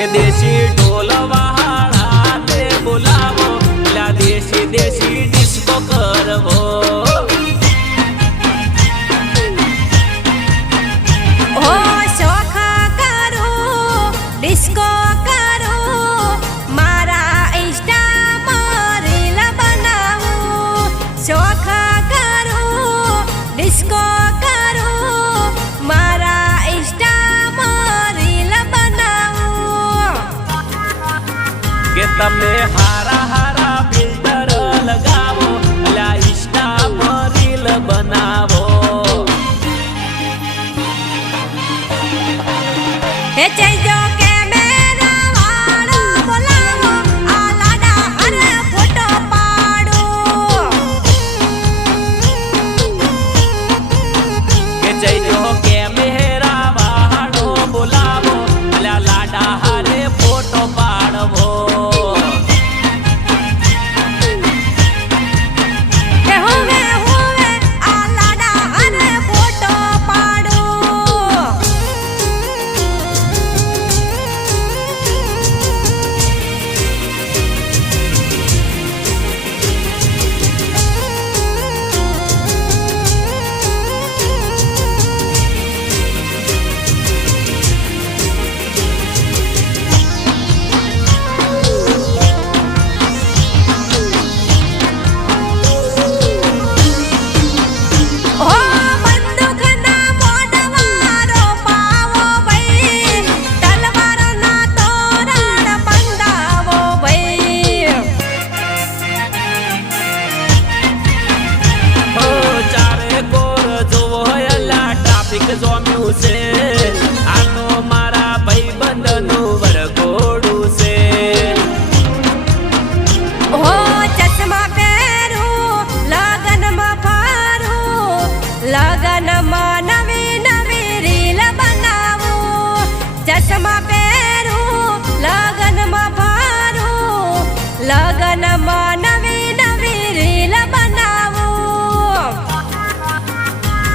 કે દેશી ઢોલ વાળા તે બોલાવો. લા દેશી દેશી ડિસ્કો કરવો. ઓ શોખ કરો ડિસ્કો કરો મારા ઇન્સ્ટામાં રીલ બનાવો. શોખ તમે હારા હારા ફિલ્ટર લગાવો લા ઇન્સ્ટા રીલ બનાવો. હે ચાઈ કેમેરા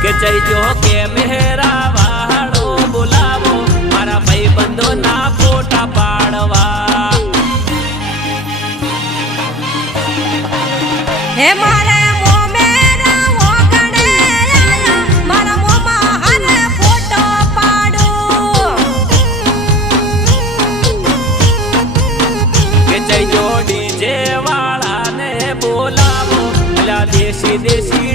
કે જઈજો કેમેરા વાળો બોલાવો મારા ભાઈબંધોના ફોટા પાડવા. હે મારા દેશી ઓગણે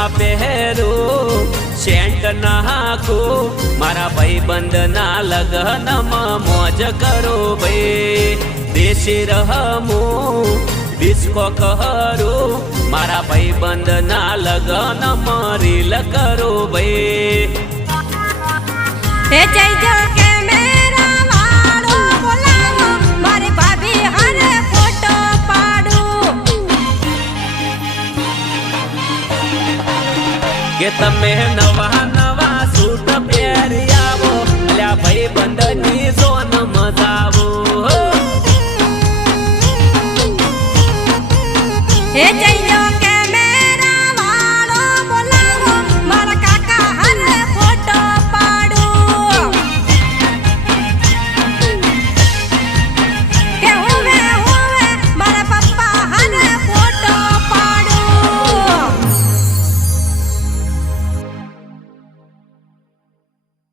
ચશ્મા પહેરું સેન્ટ નાખું, મારા ભાઈબંધના લગ્નમાં મોજ કરો ભાઈ. દેશી રહમું ડિસ્કો કરું મારા ભાઈબંધના લગ્નમાં રીલ કરો ભાઈ. હે જઈજો કે તમે નવા નવા સૂટ પહેરી આવો અલ્યા ભાઈ બંધની સોન મજાવો. હે જય